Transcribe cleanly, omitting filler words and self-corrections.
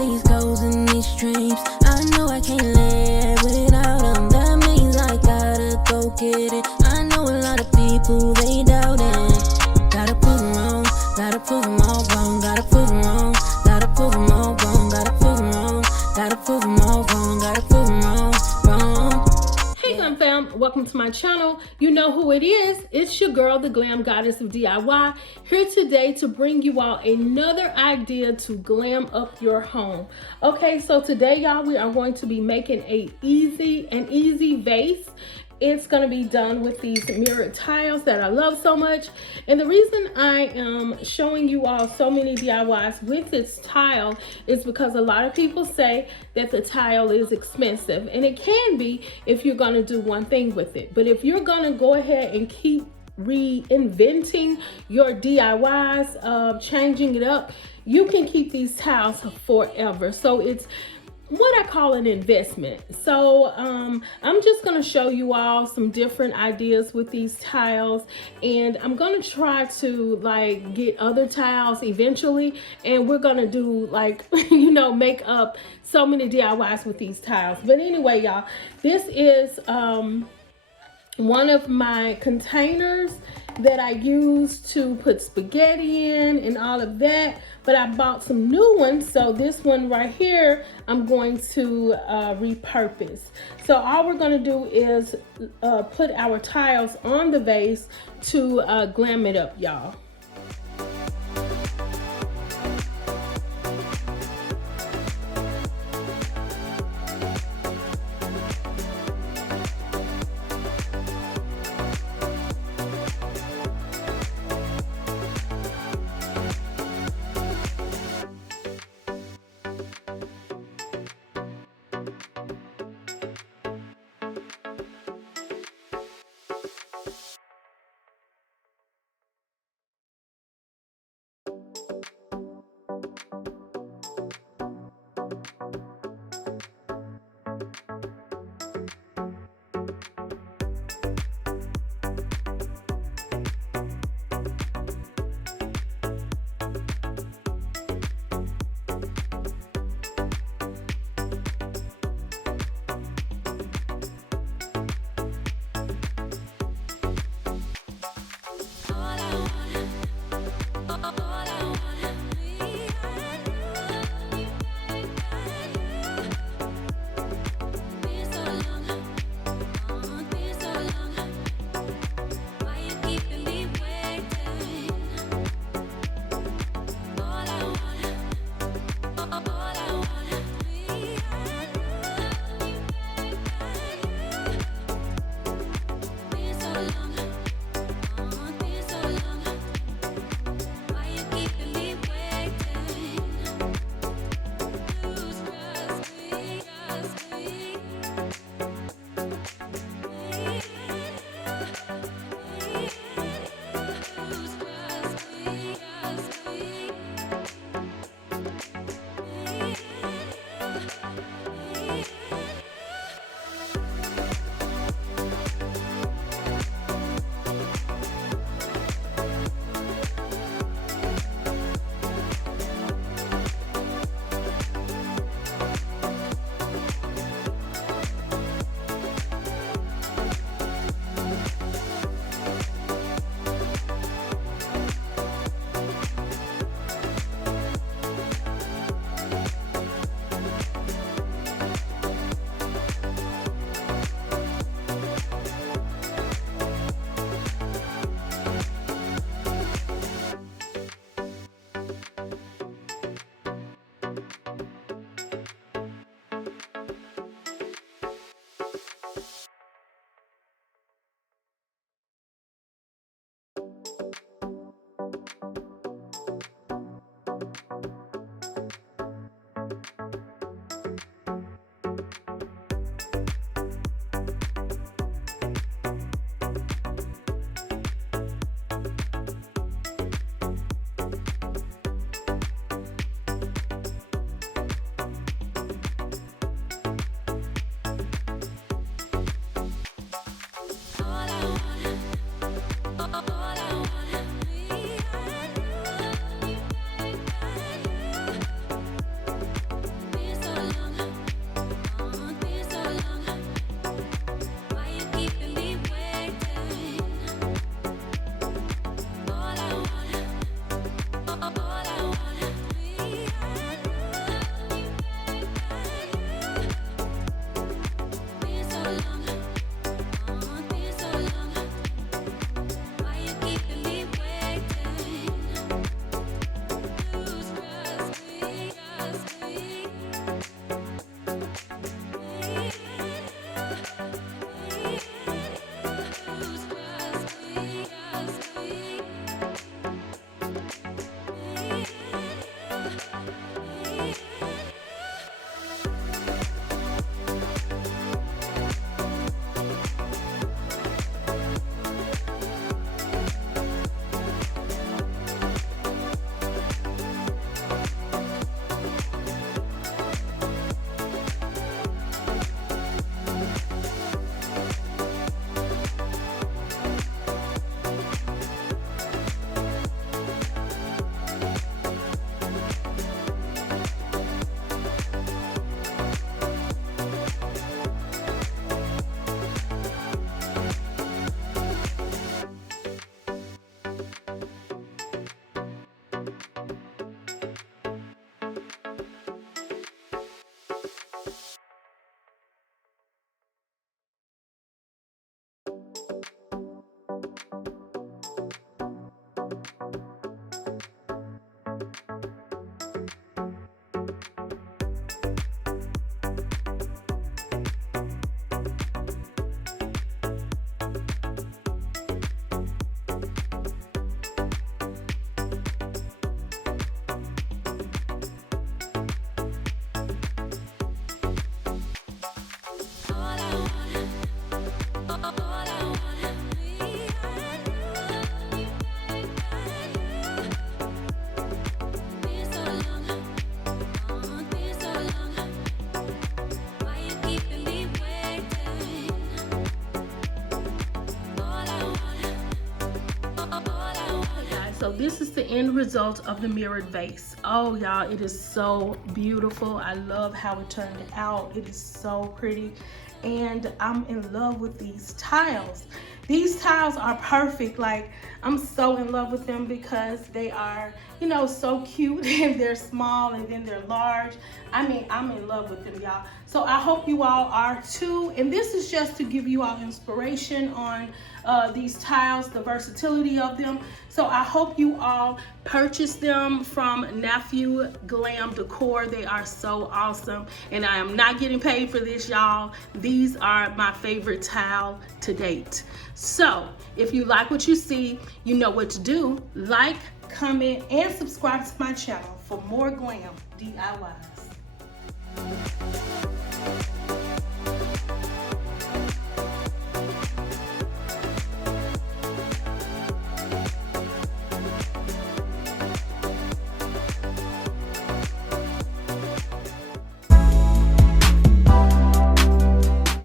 these goals and these dreams. I know I can't live without them. That means I gotta go get it. I know a lot of people, they doubt it. Gotta prove them wrong, gotta prove them all wrong. Gotta prove them wrong, gotta prove them all wrong. Gotta prove them wrong, gotta prove them all wrong. Gotta prove them wrong, wrong. Hey Glam fam, welcome to my channel. You know who it is. It's your girl, the Glam Goddess of DIY, here today to bring you all another idea to glam up your home. Okay, so today y'all, we are going to be making an easy vase. It's going to be done with these mirrored tiles that I love so much. And the reason I am showing you all so many DIYs with this tile is because a lot of people say that the tile is expensive. And it can be if you're going to do one thing with it. But if you're going to go ahead and keep reinventing your DIYs, changing it up, you can keep these tiles forever. So it's what I call an investment. So I'm just going to show you all some different ideas with these tiles, and I'm going to try to like get other tiles eventually, and we're going to do like you know, make up so many DIYs with these tiles. But anyway, y'all, this is one of my containers that I use to put spaghetti in and all of that, but I bought some new ones. So this one right here, I'm going to repurpose. So all we're going to do is put our tiles on the vase to glam it up, y'all. this is the end result of the mirrored vase. Oh y'all, it is so beautiful. I love how it turned out. It is so pretty, and I'm in love with these tiles. These tiles are perfect. Like, I'm so in love with them because they are, you know, so cute, and they're small and then they're large. I mean, I'm in love with them, y'all. So I hope you all are too. And this is just to give you all inspiration on these tiles, the versatility of them. So I hope you all purchase them from Nephew Glam Decor. They are so awesome, and I am not getting paid for this, y'all. These are my favorite tile to date. So if you like what you see, you know what to do. Like, comment, and subscribe to my channel for more glam DIYs.